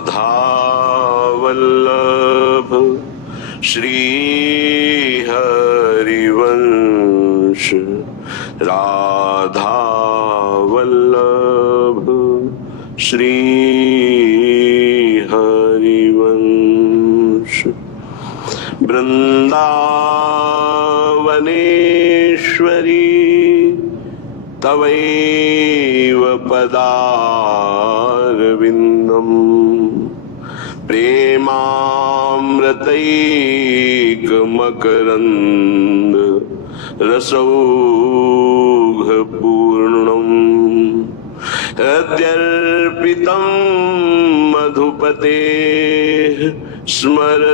राधा वल्लभ श्री हरिवंश, राधा वल्लभ श्री हरिवंश। वृंदावनेश्वरी तवैव पदारविन्दम् प्रेमामृतैकमकरन्द रसौघपूर्णम्। हृद्यर्पितं मधुपतेः स्मरतापमुग्रम्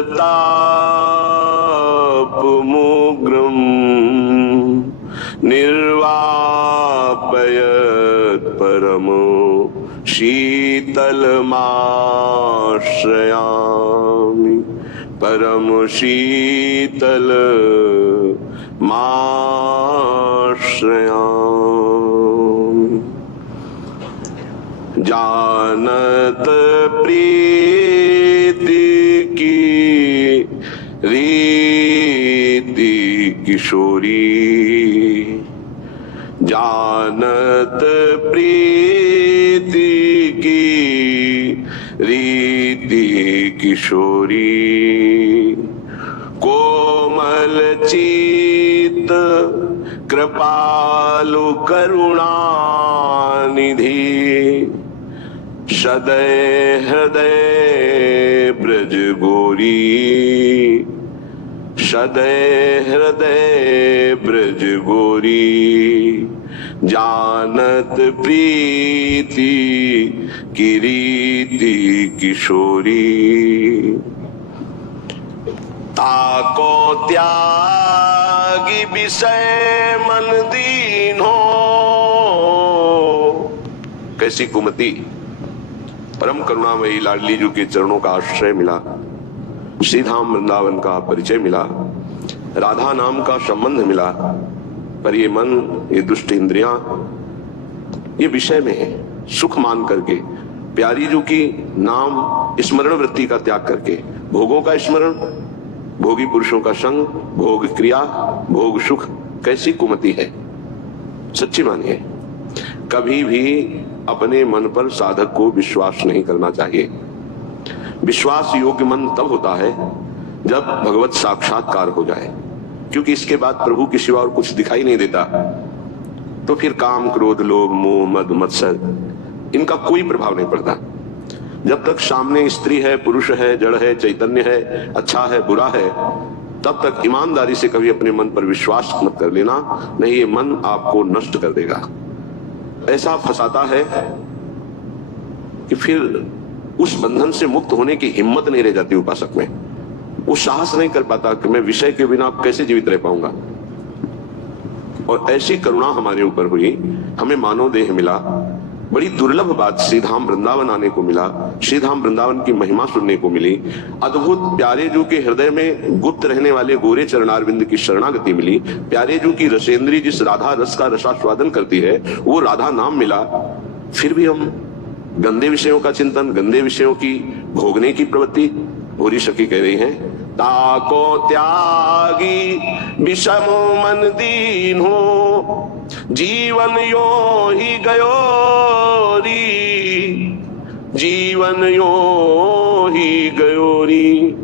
निर्वापयत् परमो शीतलमाश्रयामि, परम शीतलमाश्रयामि। जानत प्रीति की रीति किशोरी, जानत प्रीति की रीति किशोरी। कोमल चित कृपालु करुणानिधि, सदय हृदय ब्रज गोरी, सदय हृदय ब्रज गोरी। जानत प्रीति की रीति किशोरी, ताको त्यागी विषय मन दीनो। कैसी कुमति, परम करुणामयी लाडली जी के चरणों का आश्रय मिला, श्री धाम वृंदावन का परिचय मिला, राधा नाम का संबंध मिला, पर ये मन, ये दुष्ट इंद्रियां, ये विषय में है। सुख मान करके प्यारी जी की नाम स्मरण वृत्ति का त्याग करके भोगों का स्मरण, भोगी पुरुषों का संग, भोग क्रिया, भोग सुख, कैसी कुमति है। सच्ची मानिए, कभी भी अपने मन पर साधक को विश्वास नहीं करना चाहिए। विश्वास योग्य मन तब होता है जब भगवत साक्षात्कार हो जाए, क्योंकि इसके बाद प्रभु के सिवा और कुछ दिखाई नहीं देता। तो फिर काम, क्रोध, लोभ, मोह, मद, मत्सर, इनका कोई प्रभाव नहीं पड़ता। जब तक सामने स्त्री है, पुरुष है, जड़ है, चैतन्य है, अच्छा है, बुरा है, तब तक ईमानदारी से कभी अपने मन पर विश्वास मत कर लेना, नहीं ये मन आपको नष्ट कर देगा। ऐसा फंसाता है कि फिर उस बंधन से मुक्त होने की हिम्मत नहीं रह जाती उपासक में। वो साहस नहीं कर पाता कि मैं विषय के बिना कैसे जीवित रह पाऊंगा। और ऐसी करुणा हमारे ऊपर हुई, हमें मानव देह मिला, बड़ी दुर्लभ बात, श्री धाम वृंदावन आने को मिला, श्री धाम वृंदावन की महिमा सुनने को मिली, अद्भुत प्यारे जू के हृदय में गुप्त रहने वाले गोरे चरणारविंद की शरणागति मिली, प्यारे जू की रसेंद्री जिस राधा रस का रसास्वादन करती है वो राधा नाम मिला। फिर भी हम गंदे विषयों का चिंतन, गंदे विषयों की भोगने की प्रवृत्ति। भोरी सखी कह रही है, ताको त्यागी विषम मन दीन हो, जीवन यो ही गयो री, जीवन यो ही गयो री।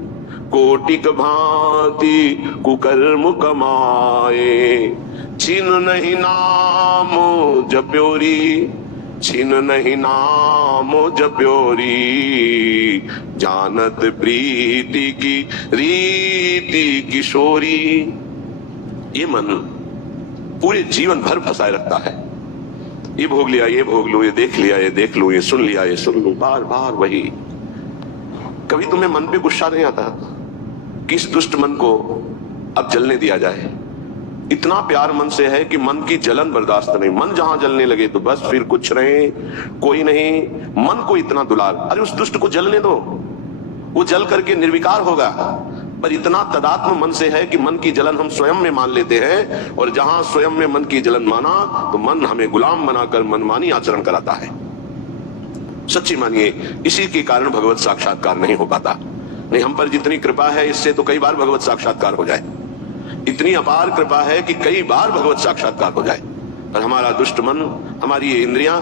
कोटिक भांति कुकर्म कमाए, छिन नहीं नाम जप्योरी, छिन नहीं नाम जप्योरी। जानत प्रीति की रीति किशोरी। ये मन पूरे जीवन भर फंसाए रखता है। ये भोग लिया, ये भोग लो, ये देख लिया, ये देख लो, ये सुन लिया, ये सुन लो, बार बार वही। कभी तुम्हें मन पे गुस्सा नहीं आता कि इस दुष्ट मन को अब जलने दिया जाए? इतना प्यार मन से है कि मन की जलन बर्दाश्त नहीं। मन जहां जलने लगे तो बस फिर कुछ रहे, कोई नहीं। मन को इतना दुलार, अरे उस दुष्ट को जलने दो, वो जल करके निर्विकार होगा। पर इतना तदात्म मन से है कि मन की जलन हम स्वयं में मान लेते हैं, और जहां स्वयं में मन की जलन माना तो मन हमें गुलाम बनाकर मनमानी आचरण कराता है। सच्ची मानिए, इसी के कारण भगवत साक्षात्कार नहीं हो पाता। नहीं, हम पर जितनी कृपा है इससे तो कई बार भगवत साक्षात्कार हो जाए, इतनी अपार कृपा है कि कई बार भगवत साक्षात्कार हो जाए, पर हमारा दुष्ट मन, हमारी ये इंद्रियां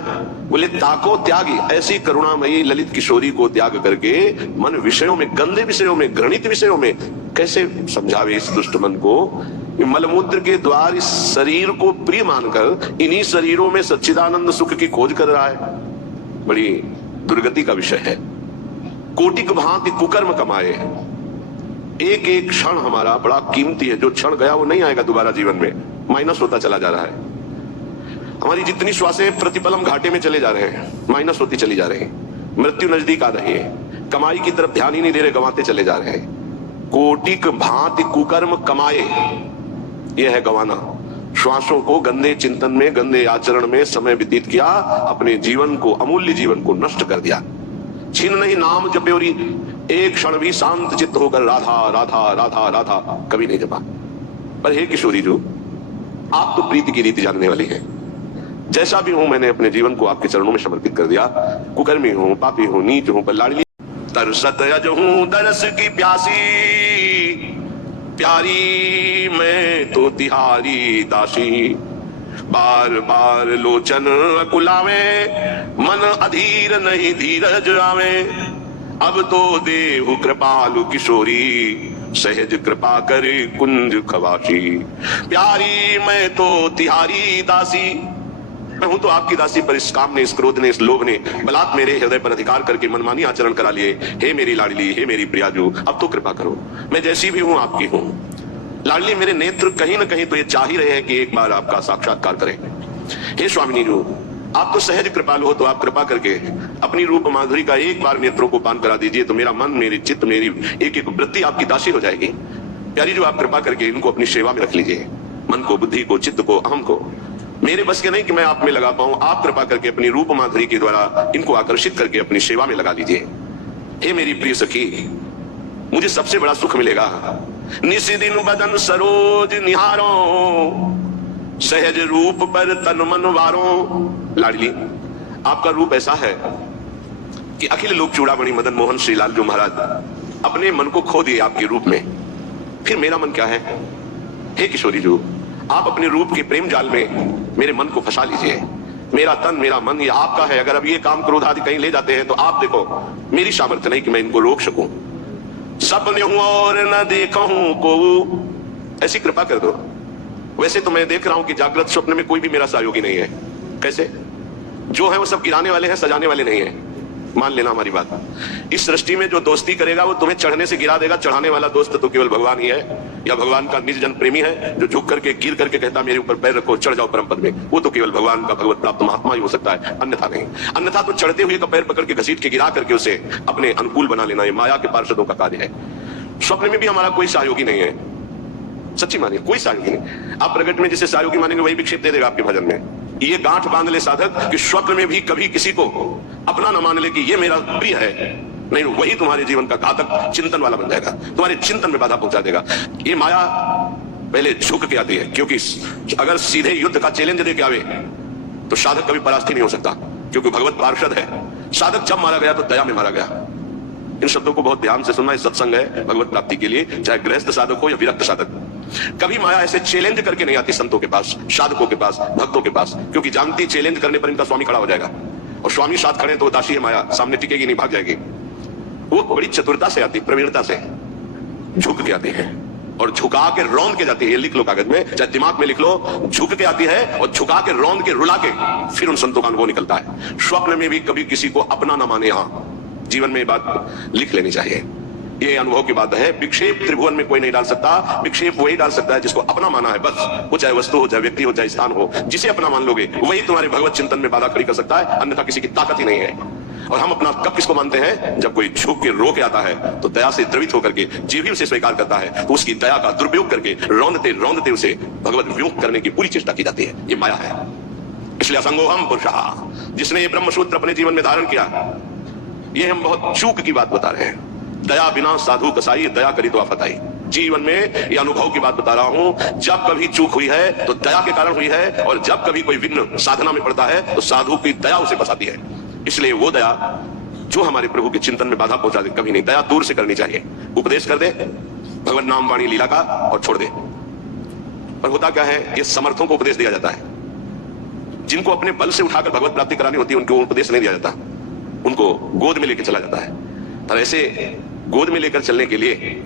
बोले ताको त्यागी। ऐसी करुणामयी ललित किशोरी को त्याग करके मन विषयों में, गंदे विषयों में, घृणित विषयों में कैसे समझावे इस दुष्ट मन को। मलमूत्र के द्वार इस शरीर को प्रिय मानकर इन्हीं शरीरों में सच्चिदानंद सुख की खोज कर रहा है। बड़ी दुर्गति का विषय है। कोटिक भांति कुकर्म कमाए, एक एक क्षण हमारा बड़ा कीमती है। जो क्षण गया वो नहीं आएगा दोबारा जीवन में, माइनस होता चला जा रहा है। हमारी जितनी श्वासें प्रतिपलम घाटे में चले जा रहे हैं, माइनस होती चली जा रही है। मृत्यु नजदीक आ रही है, कमाई की तरफ ध्यान ही नहीं दे रहे, गंवाते चले जा रहे हैं। कोटिक भांति कुकर्म कमाए, यह है गंवाना। श्वासों को गंदे चिंतन में, गंदे आचरण में समय व्यतीत किया, अपने जीवन को, अमूल्य जीवन को नष्ट कर दिया। छिन नहीं नाम जप्योरी, एक क्षण भी शांत चित्त होकर राधा राधा राधा राधा कभी नहीं जपा। पर हे किशोरी जो, आप तो प्रीति की रीति जानने वाली हैं। जैसा भी हूं, मैंने अपने जीवन को आपके चरणों में समर्पित कर दिया। कुकर्मी हूं, पापी हूं, नीच हूं, पर लाडली तरसत अज हूं दरस की प्यासी, प्यारी मैं तो तिहारी दासी। बार बार लोचन अकुलावे, मन अधीर नहीं धीरज आवे। अब तो देहु कृपालु किशोरी, सहज कृपा करे कुंज खवासी। प्यारी मैं तो तिहारी दासी, मैं हूं तो आपकी दासी, पर इस काम ने, इस क्रोध ने, इस लोभ ने बलात् मेरे हृदय पर अधिकार करके मनमानी आचरण करा लिए। हे मेरी लाडली, हे मेरी प्रियाजू, अब तो कृपा करो। मैं जैसी भी हूं आपकी हूं। लाडली, मेरे नेत्र कहीं ना कहीं तो ये चाह ही रहे हैं कि एक बार आपका साक्षात्कार करें। हे स्वामिनी जी, आप तो सहज कृपालु हो, तो आप कृपा करके अपनी रूप माधुरी का एक बार नेत्रों को पान करा दीजिए, तो मेरा मन, मेरी चित्त, मेरी एक एक वृत्ति आपकी दासी हो जाएगी। प्यारी जो, आप कृपा करके इनको अपनी सेवा में रख लीजिए। मन को, बुद्धि को, चित्त को, अहम को। मेरे बस के नहीं कि मैं आप में लगा पाऊं, आप कृपा करके अपनी रूप माधुरी के द्वारा इनको आकर्षित करके अपनी सेवा में लगा लीजिए। हे मेरी प्रिय सखी, मुझे सबसे बड़ा सुख मिलेगा। निसी दिन बदन सरोज निहारो, सहज रूप पर तन मन वारो। लाडली, आपका रूप ऐसा है कि अखिल लोक चूड़ामणि मदन मोहन श्री लालजू महाराज अपने मन को खो दिए आपके रूप में। फिर मेरा मन क्या है? हे किशोरी जो, आप अपने रूप के प्रेम जाल में मेरे मन को फंसा लीजिए। मेरा तन, मेरा मन ये आपका है। अगर अब ये काम क्रोध आदि कहीं ले जाते हैं तो आप देखो, मेरी सामर्थ्य नहीं कि मैं इनको रोक सकूं। सपने हूं और न देखा हूं को, ऐसी कृपा कर दो। वैसे तो मैं देख रहा हूं कि जागृत स्वप्न में कोई भी मेरा सहयोगी नहीं है। कैसे? जो है वो सब गिराने वाले हैं, सजाने वाले नहीं है। मान लेना हमारी बात। इस सृष्टि में जो दोस्ती करेगा वो तुम्हें चढ़ने से गिरा देगा। चढ़ाने वाला दोस्त तो केवल भगवान ही है, या भगवान का निज जन प्रेमी है जो झुक करके, गिर करके कहता मेरे ऊपर पैर रखो, चढ़ जाओ परम पद में। वो तो केवल भगवान का भगवत प्राप्त महात्मा ही हो सकता है, अन्यथा नहीं। अन्यथा तो चढ़ते हुए का पैर पकड़ के, घसीट के, गिरा करके उसे अपने अनुकूल बना लेना, ये माया के पार्षदों का कार्य है। स्वप्न में भी हमारा कोई सहयोगी नहीं है। सच्ची मानिए, कोई सहयोगी नहीं। आप प्रगट में जिसे सहयोगी मानेंगे वही विक्षेप दे देगा आपके भजन में। ये गांठ बांध ले साधक कि स्वप्न में भी कभी किसी को अपना न मान ले कि ये मेरा प्रिय है। नहीं, वही तुम्हारे जीवन का घातक चिंतन वाला बन जाएगा, तुम्हारे चिंतन में बाधा पहुंचा देगा। ये माया पहले झुक के आती है, क्योंकि अगर सीधे युद्ध का चैलेंज दे के आवे तो साधक कभी परास्ती नहीं हो सकता, क्योंकि भगवत पार्षद है। साधक जब मारा गया तो दया में मारा गया। इन शब्दों को बहुत ध्यान से सुनना। सत्संग है भगवत प्राप्ति के लिए, चाहे गृहस्थ साधक हो या विरक्त साधक। कभी माया ऐसे चैलेंज करके नहीं आती संतों के पास, साधकों के पास, भक्तों के पास, क्योंकि जानती चैलेंज करने पर इनका स्वामी खड़ा हो जाएगा। और स्वामी साथ खड़े तो वो दासी है, माया सामने टिकेगी नहीं, भाग जाएगी। वो बड़ी चतुरता से आती, प्रवीणता से झुक के आती है और झुका के रौंद के जाती है। लिख लो कागज में, चाहे दिमाग में लिख लो। झुक के आती है और झुका के, रौंद के, रुला के फिर उन संतों का अनुभव निकलता है। स्वप्न में भी कभी किसी को अपना ना माने। हाँ, जीवन में ये बात लिख लेनी चाहिए। ये अनुभव की बात है। विक्षेप त्रिभुवन में कोई नहीं डाल सकता। विक्षेप वही डाल सकता है जिसको अपना माना है, बस। वो चाहे वस्तु हो, चाहे व्यक्ति हो, चाहे स्थान हो, जिसे अपना मान लोगे वही तुम्हारे भगवत चिंतन में बाधा खड़ी कर सकता है, अन्यथा किसी की ताकत ही नहीं है। और हम अपना कब किसको मानते हैं? जब कोई झुक के रो के आता है तो दया से द्रवित होकर के जो भी उसे स्वीकार करता है तो उसकी दया का दुरुपयोग करके रौंदते रौंदते उसे भगवत विमुख करने की पूरी चेष्टा की जाती है। ये माया है। इसलिए असंगोहम पुरुषः, जिसने ये ब्रह्मसूत्र अपने जीवन में धारण किया, ये हम बहुत चूक की बात बता रहे हैं। दया बिना साधु कसाई, दया करी तो आफत आई। जीवन में ये अनुभव की बात बता रहा हूं। जब कभी चूक हुई है तो दया के कारण हुई है, और जब कभी कोई विघ्न साधना में पड़ता है तो साधु की दया उसे बसाती है। इसलिए वो दया जो हमारे प्रभु के चिंतन में बाधा पहुंचा दे, कभी नहीं। दया दूर से करनी चाहिए। उपदेश कर दे भगवत नाम वाणी लीला का और छोड़ दे। पर होता क्या है, ये समर्थों को उपदेश दिया जाता है। जिनको अपने बल से उठाकर भगवत प्राप्ति करानी होती है, उनको उपदेश नहीं दिया जाता, उनको गोद में लेकर चला जाता है। और ऐसे गोद में लेकर चलने के लिए